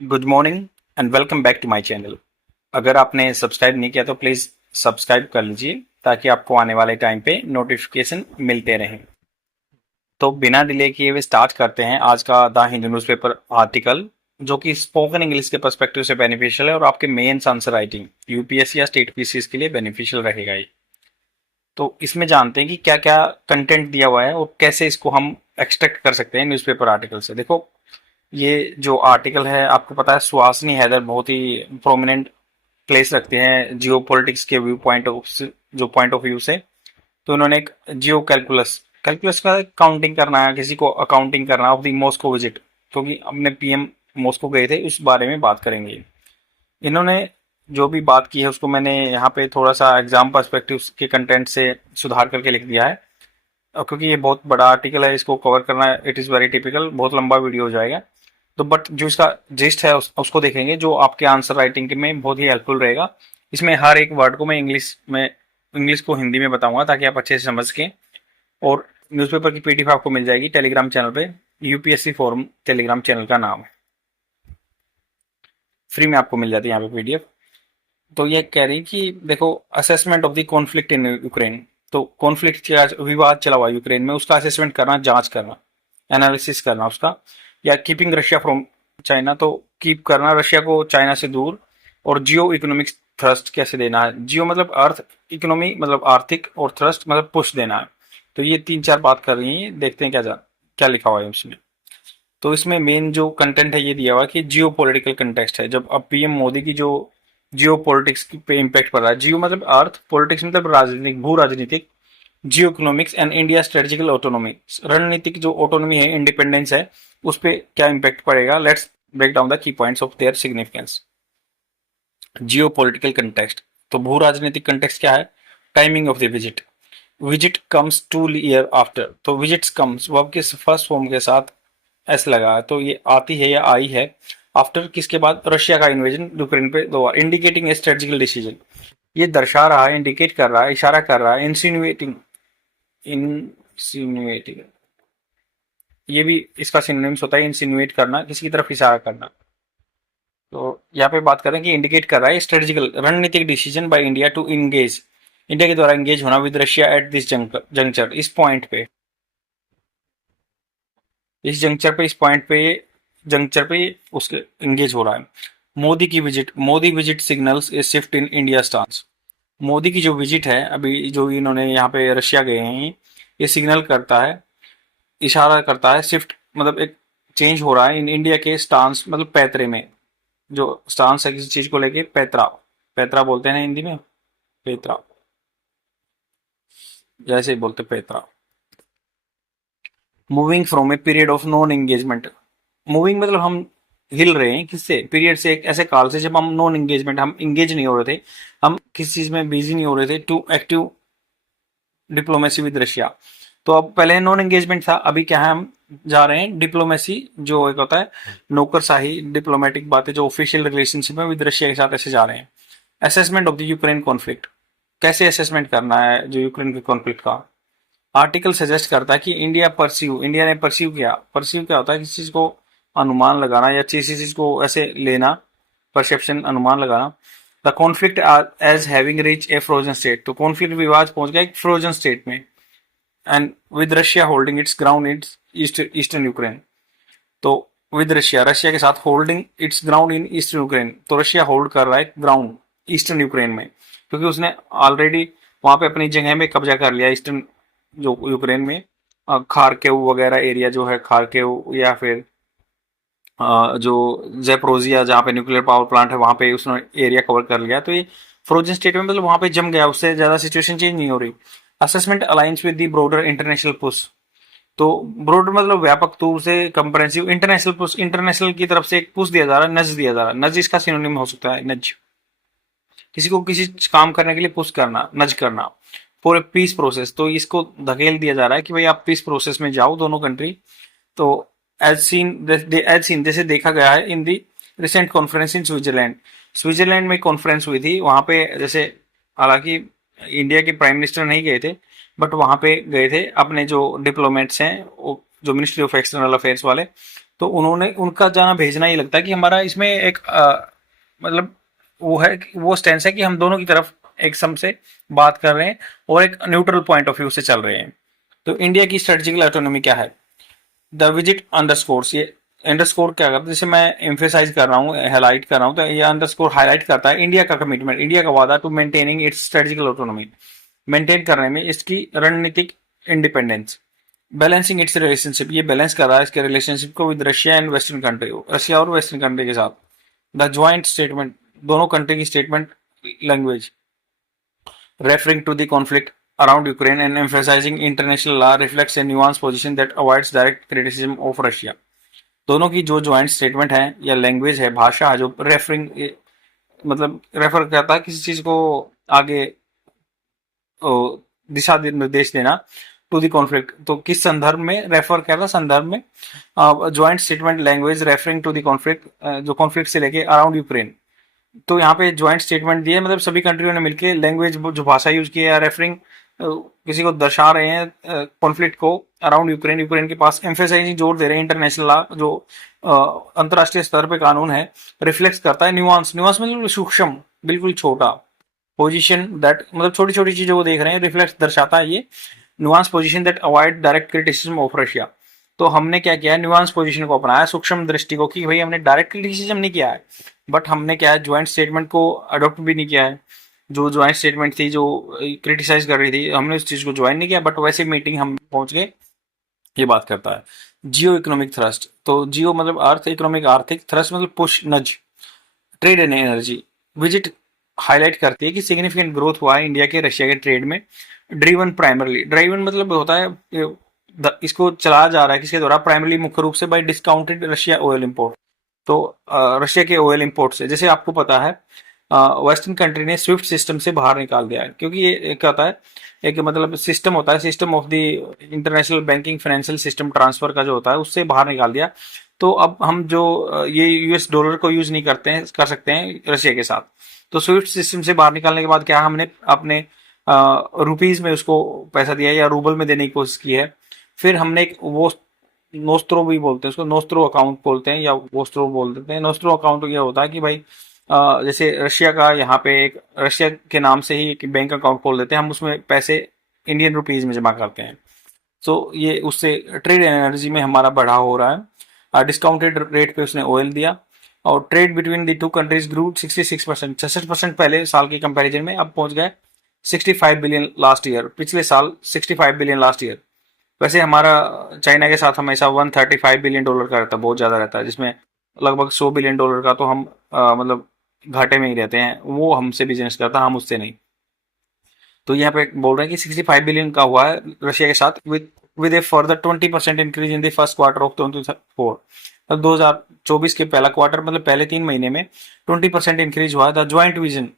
Good morning and welcome back to my channel. अगर आपने subscribe नहीं किया तो प्लीज़ सब्सक्राइब कर लीजिए ताकि आपको आने वाले टाइम पे नोटिफिकेशन मिलते रहें। तो बिना डिले किए हुए स्टार्ट करते हैं आज का द हिंदू न्यूज़पेपर आर्टिकल, जो कि स्पोकन इंग्लिश के पर्सपेक्टिव से बेनिफिशियल है और आपके मेंस आंसर राइटिंग यूपीएससी या स्टेट पीसीएस के लिए बेनिफिशियल रहेगा ये। तो इसमें जानते हैं कि क्या क्या कंटेंट दिया हुआ है और कैसे इसको हम एक्सट्रैक्ट कर सकते हैं न्यूज़पेपर आर्टिकल से। देखो, ये जो आर्टिकल है आपको पता है सुहासिनी हैदर बहुत ही प्रोमिनेंट प्लेस रखते हैं जियो पॉलिटिक्स के पॉइंट ऑफ व्यू से। तो उन्होंने एक जियो कैलकुलस कैलकुलस का काउंटिंग करना है, किसी को अकाउंटिंग करना ऑफ द मॉस्को विजिट, क्योंकि अपने पीएम मॉस्को गए थे, उस बारे में बात करेंगे। इन्होंने जो भी बात की है उसको मैंने यहाँ पे थोड़ा सा एग्जाम पर्सपेक्टिव के कंटेंट से सुधार करके लिख दिया है, और क्योंकि ये बहुत बड़ा आर्टिकल है इसको कवर करना इट इज़ वेरी टिपिकल, बहुत लंबा वीडियो हो जाएगा। तो बट जो इसका जिस्ट है उसको देखेंगे, जो आपके आंसर राइटिंग के में बहुत ही हेल्पफुल रहेगा। इसमें हर एक वर्ड को मैं इंग्लिश को हिंदी में बताऊंगा ताकि आप अच्छे से समझ सकें। और न्यूज़पेपर की पीडीएफ आपको मिल जाएगी टेलीग्राम चैनल पे, यूपीएससी फोरम टेलीग्राम चैनल का नाम है। फ्री में आपको मिल जाती है यहाँ पे पीडीएफ। तो ये कह रही कि देखो, assessment of the conflict in Ukraine. तो कॉन्फ्लिक्ट विवाद चला हुआ यूक्रेन में, उसका असेसमेंट करना, जांच करना, एनालिसिस करना उसका। या कीपिंग रशिया फ्रॉम चाइना, तो कीप करना रशिया को चाइना से दूर। और जियो इकोनॉमिक्स थ्रस्ट कैसे देना है, जियो मतलब अर्थ, इकोनॉमी मतलब आर्थिक, और थ्रस्ट मतलब पुश देना है। तो ये तीन चार बात कर रही है, देखते हैं क्या लिखा हुआ है उसमें। तो इसमें मेन जो कंटेंट है ये दिया हुआ है कि जियो पॉलिटिकल कंटेक्स्ट है। जब अब पीएम मोदी की जो जियो पॉलिटिक्स पे इम्पैक्ट पड़ रहा है, जियो मतलब अर्थ, पॉलिटिक्स मतलब राजनीतिक, भू राजनीतिक, जियो economics and India strategical autonomy, रणनीतिक जो ऑटोनॉमी है, इंडिपेंडेंस है, उस पर क्या इम्पैक्ट पड़ेगा। Let's break down the key points of their significance. Geopolitical context, तो भू राजनीतिक कंटेक्स्ट क्या है, timing of the visit. Visit comes 2 year after, तो विजिट्स कम्स वर्ब के फर्स्ट फॉर्म के साथ एस लगा है, तो ये आती है या आई है। आफ्टर किसके बाद, रशिया का इन्वेजन यूक्रेन पे 2 बार, इंडिकेटिंग ए स्ट्रेटेजिकल डिसीजन। ये दर्शा रहा है, इंडिकेट कर रहा है, इशारा कर रहा है। इंसिनुएटिंग, ये भी इसका सिनोनिम्स होता है, इंसिनुएट करना, किसी की तरफ इशारा करना। तो यहाँ पे बात करें कि इंडिकेट कर रहा है स्ट्रेटेजिकल रणनीतिक decision by India to engage, India के द्वारा इंगेज होना with Russia at this juncture, इस पॉइंट पे, इस जंक्चर पे उसके इंगेज हो रहा है। Modi visit signals a shift in India stance. Modi की जो विजिट है अभी, जो इन्होंने यहाँ पे रशिया गए हैं, ये सिग्नल करता है, इशारा करता है, शिफ्ट मतलब एक चेंज हो रहा है इन इंडिया के स्टांस, मतलब पैतरे में। जो स्टांस है किसी चीज को लेके, पैतरा, पैतरा बोलते हैं ना हिंदी में, पैतरा, जैसे ही बोलते पैतरा। Moving from a period of non engagement, moving मतलब हम हिल रहे हैं किससे, पीरियड से, एक ऐसे काल से जब हम नॉन एंगेजमेंट, हम एंगेज नहीं हो रहे थे, हम किसी चीज में बिजी नहीं हो रहे थे, to active diplomacy with Russia. तो अब पहले नॉन एंगेजमेंट था, अभी क्या है, हम जा रहे हैं डिप्लोमेसी, जो एक होता है नौकरशाही डिप्लोमेटिक बातें, जो ऑफिशियल रिलेशनशिप है विद रशिया के साथ, ऐसे जा रहे हैं। Assessment of the Ukraine conflict, कैसे असेसमेंट करना है जो यूक्रेन के कॉन्फ्लिक्ट का। आर्टिकल सजेस्ट करता है कि इंडिया ने परस्यू किया, परस्यू क्या होता है, किसी चीज को अनुमान लगाना या किसी चीज को ऐसे लेना, परसेप्शन, अनुमान लगाना। The conflict as having reach a frozen state, तो कॉन्फ्लिक्ट विवाद पहुंच गया एक फ्रोजन स्टेट में, and with Russia holding its ground its eastern Ukraine. तो विद रशिया, रशिया के साथ holding its ground in eastern Ukraine, तो रशिया होल्ड कर रहा है ग्राउंड ईस्टर्न यूक्रेन में, क्योंकि उसने ऑलरेडी वहां पे अपनी जगह में कब्जा कर लिया ईस्टर्न जो यूक्रेन में। खारकेव वगैरह एरिया जो है, खारकेव या फिर जो जेप्रोजिया जहाँ पे न्यूक्लियर पावर प्लांट है, वहां पे उसने एरिया कवर कर लिया। तो ये फ्रोजन स्टेट में मतलब वहां पे जम गया, उससे ज्यादा सिचुएशन चेंज नहीं हो रही। Assessment aligns with the broader international push, तो ब्रॉडर मतलब व्यापक तौर से, कंप्रेहेंसिव, इंटरनेशनल पुश, इंटरनेशनल की तरफ से एक पुश दिया जा रहा है, नज दिया जा रहा है। नज इसका सिनोनिम हो सकता है, नज, किसी को किसी काम करने के लिए पुश करना, नज करना। फॉर ए पीस प्रोसेस, तो इसको धकेल दिया जा रहा है कि भाई आप पीस प्रोसेस में जाओ दोनों कंट्री। तो एज सीन जैसे देखा गया है in the recent conference in Switzerland, Switzerland में कॉन्फ्रेंस हुई थी, वहां पे जैसे, हालांकि इंडिया के प्राइम मिनिस्टर नहीं गए थे, बट वहां पे गए थे अपने जो डिप्लोमेट्स हैं, जो मिनिस्ट्री ऑफ एक्सटर्नल अफेयर्स वाले, तो उन्होंने उनका जाना भेजना ये लगता है कि हमारा इसमें एक मतलब वो है वो स्टैंस है कि हम दोनों की तरफ एक सम से बात कर रहे हैं और एक न्यूट्रल पॉइंट ऑफ व्यू से चल रहे हैं। तो इंडिया की स्ट्रेटेजिकल ऑटोनॉमी क्या है? द विजिट अंडरस्कोर्स, ये अंडरस्कोर क्या करता है, जैसे मैं एम्फेसाइज कर रहा हूँ, हाईलाइट कर रहा हूँ, तो ये अंडरस्कोर हाईलाइट करता है इंडिया का कमिटमेंट, इंडिया का वादा to maintaining its strategical autonomy, maintain करने में इसकी रणनीतिक इंडिपेंडेंस, बैलेंसिंग इट्स रिलेशनशिप, ये बैलेंस कर रहा है इसके रिलेशनशिप को with Russia and western country, Russia और वेस्टर्न कंट्री के साथ। द ज्वाइंट स्टेटमेंट, दोनों कंट्री की statement language, referring to the conflict around Ukraine and emphasizing international law reflects a nuanced position that avoids direct criticism of Russia। दोनों की जो joint statement है या लैंग्वेज है, भाषा है, जो रेफरिंग मतलब रेफर करता है किसी चीज को आगे दिशा निर्देश देना, टू दी कॉन्फ्लिक्ट, तो किस संदर्भ में रेफर करता, संदर्भ में joint statement language referring to the conflict, जो कॉन्फ्लिक्ट से लेके अराउंड यूक्रेन। तो यहाँ पे ज्वाइंट स्टेटमेंट दिए, मतलब सभी कंट्रियों ने मिलकर लैंग्वेज जो भाषा यूज की है रेफरिंग किसी को दर्शा रहे हैं कॉन्फ्लिक्ट को अराउंड यूक्रेन, यूक्रेन के पास एम्फेसाइजिंग जोर दे रहे हैं इंटरनेशनल लॉ, जो अंतरराष्ट्रीय स्तर पे कानून है, रिफ्लेक्ट करता है न्यूआंस, न्यूआंस मतलब सूक्ष्म, बिल्कुल छोटा, पोजीशन दैट मतलब छोटी छोटी चीजों को देख रहे हैं, रिफ्लेक्ट दर्शाता है ये nuance position that avoid direct criticism of Russia. तो हमने क्या किया है, न्यूआंस पोजीशन को अपनाया, सूक्ष्म दृष्टि को, कि भाई हमने डायरेक्ट क्रिटिसिज्म नहीं किया है, बट हमने क्या है ज्वाइंट स्टेटमेंट को अडॉप्ट भी नहीं किया है, जो ज्वाइंट स्टेटमेंट थी जो क्रिटिसाइज कर रही थी हमने उस चीज को ज्वाइन नहीं किया, बट वैसे मीटिंग हम पहुंच गए, ये बात करता है। जियो इकोनॉमिक थ्रस्ट, तो जियो मतलब अर्थ, इकोनॉमिक आर्थिक, थ्रस्ट मतलब पुश नज, trade and energy, visit highlight करती है कि सिग्निफिकेंट ग्रोथ हुआ है इंडिया के रशिया के ट्रेड में, ड्रीवन प्राइमरली, ड्राइवन मतलब होता है इसको चलाया जा रहा है किसके द्वारा, प्राइमरली मुख्य रूप से by discounted Russia oil import, तो रशिया के ऑयल इंपोर्ट से, जैसे आपको पता है वेस्टर्न कंट्री ने स्विफ्ट सिस्टम से बाहर निकाल दिया है, क्योंकि ये क्या होता है, एक मतलब सिस्टम होता है, system of the international banking financial system transfer का जो होता है उससे बाहर निकाल दिया। तो अब हम जो ये यूएस डॉलर को यूज नहीं करते हैं, कर सकते हैं रशिया के साथ, तो स्विफ्ट सिस्टम से बाहर निकालने के बाद क्या हमने अपने रुपीज में उसको पैसा दिया या रूबल में देने की कोशिश की है। फिर हमने एक वो नोस्त्रो भी बोलते हैं उसको, नोस्त्रो अकाउंट बोलते हैं या वोस्त्रो बोल देते हैं। नोस्त्रो अकाउंट ये होता है कि भाई जैसे रशिया का यहाँ पे एक रशिया के नाम से ही एक बैंक अकाउंट खोल देते हैं हम, उसमें पैसे इंडियन रुपीज में जमा करते हैं, तो ये उससे ट्रेड एनर्जी में हमारा बढ़ाव हो रहा है। डिस्काउंटेड रेट पे उसने ऑयल दिया, और trade between the two countries grew 66%, 66% पहले साल के कंपैरिजन में, अब पहुंच गए 65 बिलियन लास्ट ईयर, पिछले साल 65 बिलियन लास्ट ईयर। वैसे हमारा चाइना के साथ हमेशा 135 बिलियन डॉलर का रहता है, बहुत ज्यादा रहता है, जिसमें लगभग 100 बिलियन डॉलर का तो हम मतलब घाटे में ही रहते हैं, वो हमसे बिजनेस करता, हम उससे नहीं। तो यहाँ पे बोल रहे हैं कि 65 बिलियन का हुआ है रशिया के साथ, with A further 20% increase in the first quarter of 2024। अब 2024 के पहला क्वार्टर मतलब पहले 3 महीने में 20% इंक्रीज हुआ है। द ज्वाइंट विजन,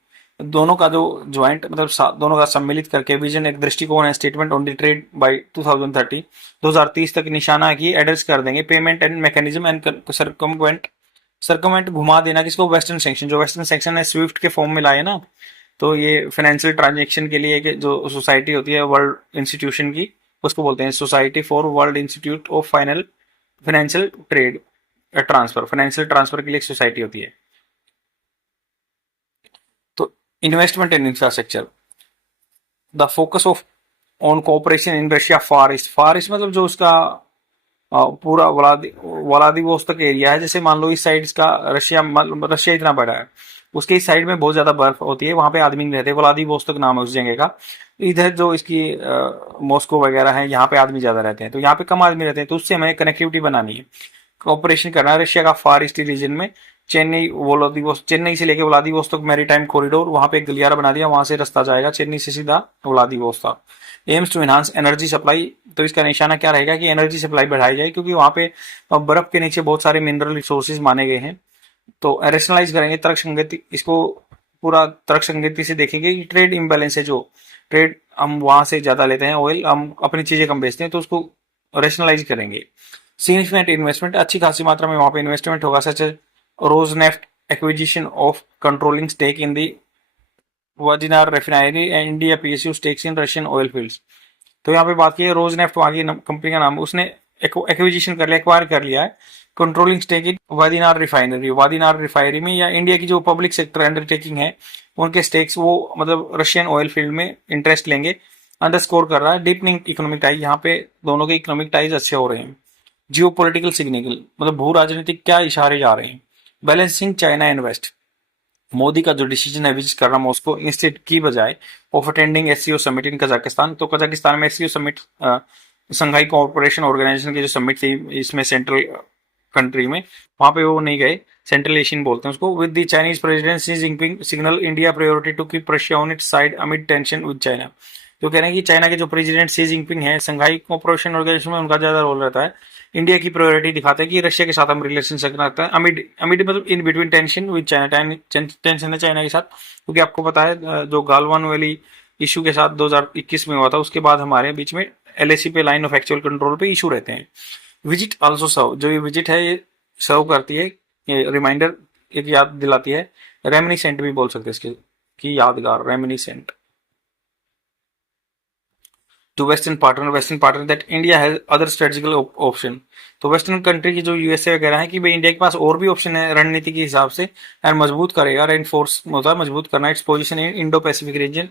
दोनों का जो ज्वाइंट मतलब दोनों का सम्मिलित करके विजन, एक दृष्टिकोण है, statement on the trade by 2030, 2030 तक निशाना है कि एड्रेस कर देंगे पेमेंट एंड मैकेनिज्म एंड सरकमेंट घुमा देना किसको, वेस्टर्न सेक्शन, जो वेस्टर्न सेक्शन है स्विफ्ट के फॉर्म में लाए ना, तो ये फाइनेंशियल ट्रांजेक्शन के लिए जो सोसाइटी होती है वर्ल्ड इंस्टीट्यूशन की, उसको बोलते हैं society for world institute of financial trade transfer, financial transfer के लिए एक सोसाइटी होती है। तो investment in infrastructure, the focus of on cooperation in Russia far east, far east मतलब जो उसका पूरा व्लादिवोस्तोक एरिया है, जैसे मान लो इस साइड का रशिया, रशिया इतना बड़ा है, उसके इस साइड में बहुत ज्यादा बर्फ होती है, वहां पे आदमी नहीं रहते, व्लादिवोस्तोक नाम है उस जगह का। इधर जो इसकी मॉस्को वगैरह है, यहाँ पे आदमी ज्यादा रहते हैं, तो यहाँ पे कम आदमी रहते हैं, तो उससे हमें कनेक्टिविटी बनानी है, कोऑपरेशन करना है रशिया का फार ईस्ट रीजन में। चेन्नई से लेके व्लादिवोस्तोक मैरीटाइम कॉरिडोर, वहां पे एक गलियारा बना दिया, वहां से रास्ता जाएगा चेन्नई से सीधा Vladivostok. Aims to enhance energy supply, तो इसका निशाना क्या रहेगा कि एनर्जी सप्लाई बढ़ाई जाए, क्योंकि वहां पे बर्फ के नीचे बहुत सारे मिनरल रिसोर्सेज माने गए हैं, तो रेशनलाइज करेंगे, तर्क संगति, इसको पूरा तर्क संगति से देखेंगे कि ट्रेड इम्बैलेंस है, जो ट्रेड हम वहां से ज्यादा लेते हैं ऑयल, हम अपनी चीजें कम बेचते हैं, तो उसको रेशनलाइज करेंगे। सिग्निफिकेंट इन्वेस्टमेंट, अच्छी खासी मात्रा में वहां पे इन्वेस्टमेंट होगा, such Rosneft acquisition of controlling stake in the Vadinar refinery and India PSU stakes in Russian oil fields. तो यहाँ पे बात की है रोजनेफ्ट, वहां की कंपनी का नाम, उसने एक्विजिशन कर लिया, एक्वायर कर लिया है controlling stake in Vadinar refinery, Vadinar refinery में या इंडिया की जो पब्लिक सेक्टर अंडरटेकिंग है उनके स्टेक्स वो मतलब रशियन ऑयल फील्ड में इंटरेस्ट लेंगे, अंडरस्कोर कर रहा है डीपनिंग इकोनॉमिक टाइज, यहाँ पे दोनों के इकोनॉमिक टाइज अच्छे हो रहे हैं। जियो पोलिटिकल सिग्नल मतलब भू राजनीतिक क्या इशारे जा रहे हैं, balancing China and west, Modi का जो डिसीजन है विजिट करना मॉस्को इंस्टेड की बजाय of attending SCO summit in Kazakhstan, तो कजाकिस्तान में एससीओ समिट संघाई कोऑपरेशन ऑर्गेनाइजेशन की जो समिट थी इसमें सेंट्रल कंट्री में, वहां पे वो नहीं गए, सेंट्रल एशियन बोलते हैं उसको। With the Chinese president Xi Jinping signal India priority to keep Russia on its side amid tension with China, तो कह रहे हैं कि चाइना के जो प्रेसिडेंट शी जिनपिंग है संघाई कोऑपरेशन ऑर्गेनाइजेशन में उनका ज्यादा रोल रहता है, इंडिया की प्रायोरिटी दिखाते हैं कि रशिया के साथ हम रिलेशन रखना है, अमिड अमिड मतलब in between tension with China, tension है चाइना के साथ, क्योंकि आपको पता है जो गालवान वैली इशू के साथ 2021 में हुआ था उसके बाद हमारे बीच में एलएसी पे लाइन ऑफ एक्चुअल कंट्रोल पे इशू रहते हैं। विजिट आल्सो सर्व, जो ये विजिट है ये सर्व करती है, ये रिमाइंडर एक याद दिलाती है, रेमिनिसेंट भी बोल सकते हैं इसके, की यादगार, reminiscent to western partner that India has other strategical option, तो वेस्टर्न कंट्री की जो यूएसए वगैरह है कि भाई इंडिया के पास और भी ऑप्शन है रणनीति के हिसाब से, एंड मजबूत करेगा, रेनफोर्स होता है मजबूत करना its position in Indo Pacific region,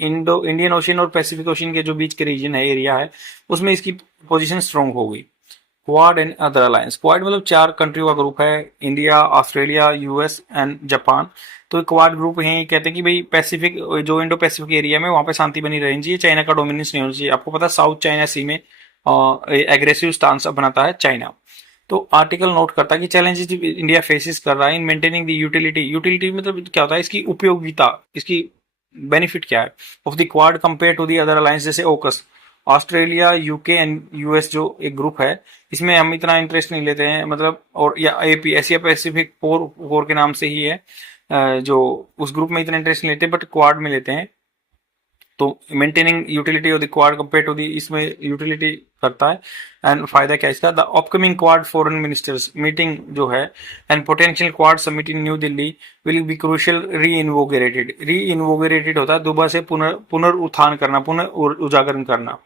Indo Indian ocean और पैसिफिक ओशियन के जो बीच के रीजन है एरिया है उसमें इसकी पोजीशन स्ट्रांग होगी। Quad and other alliance, quad मतलब 4 कंट्रियों का ग्रुप है, India, Australia, US and Japan, तो क्वाड ग्रुप है, कहते हैं कि भाई पैसिफिक जो इंडो पैसिफिक एरिया में वहां पे शांति बनी रहनी चाहिए, चाइना का डोमिनेंस नहीं होना चाहिए। आपको पता है साउथ चाइना सी में एग्रेसिव स्टांस बनाता है चाइना, तो आर्टिकल नोट करता है कि चैलेंजेस इंडिया फेसेस कर रहा है in maintaining the utility, utility मतलब क्या होता है इसकी उपयोगिता, इसकी बेनिफिट क्या है of the Quad compare to the other alliance, जैसे AUKUS Australia, UK and US जो एक ग्रुप है इसमें हम इतना इंटरेस्ट नहीं लेते हैं, मतलब और या AP Asia Pacific four four के नाम से ही है, जो उस ग्रुप में इतना इंटरेस्ट नहीं लेते बट क्वाड में लेते हैं, तो maintaining utility of the Quad compare to the इसमें यूटिलिटी करता है। एंड फायदा क्या है इसका, the upcoming Quad foreign ministers meeting जो है and potential Quad summit in New Delhi will be crucial reinvigorated होता है दोबारा से पुनरुत्थान करना, पुनर्उजागरण करना,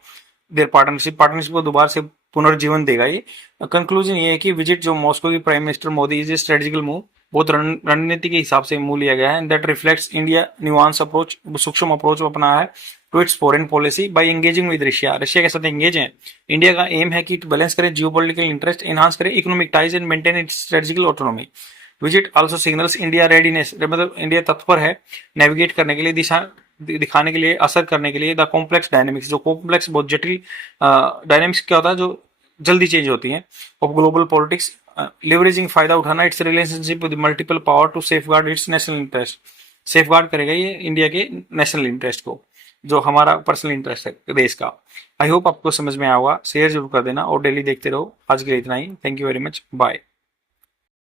देयर पार्टनरशिप को दोबारा से पुनर्जीवन देगा ये। कंक्लूजन ये है कि विजिट जो मॉस्को की prime minister Modi is a strategical move, बहुत रणनीति के हिसाब से मूव लिया गया है, that reflects India nuance approach, सूक्ष्म अप्रोच अपना है to its foreign policy by engaging with Russia, Russia के साथ एंगेज है। इंडिया का एम है कि बैलेंस करें जियोपॉलिटिकल इंटरेस्ट, एनहांस करें economic ties and maintain its strategical autonomy. Visit also signals India readiness, मतलब इंडिया तत्पर है नेविगेट करने के लिए, दिशा दिखाने के लिए, असर करने के लिए द कॉम्प्लेक्स डायनेमिक्स, जो कॉम्प्लेक्स बहुत जटिल डायनेमिक्स क्या होता है जो जल्दी चेंज होती है ऑफ ग्लोबल पॉलिटिक्स, लिवरेजिंग फायदा उठाना its relationship with multiple power to safeguard its national interest, safeguard करेगा ये इंडिया के नेशनल इंटरेस्ट को, जो हमारा पर्सनल इंटरेस्ट है देश का। आई होप आपको समझ में आया होगा, शेयर जरूर कर देना और डेली देखते रहो। आज के लिए इतना ही, thank you very much, bye.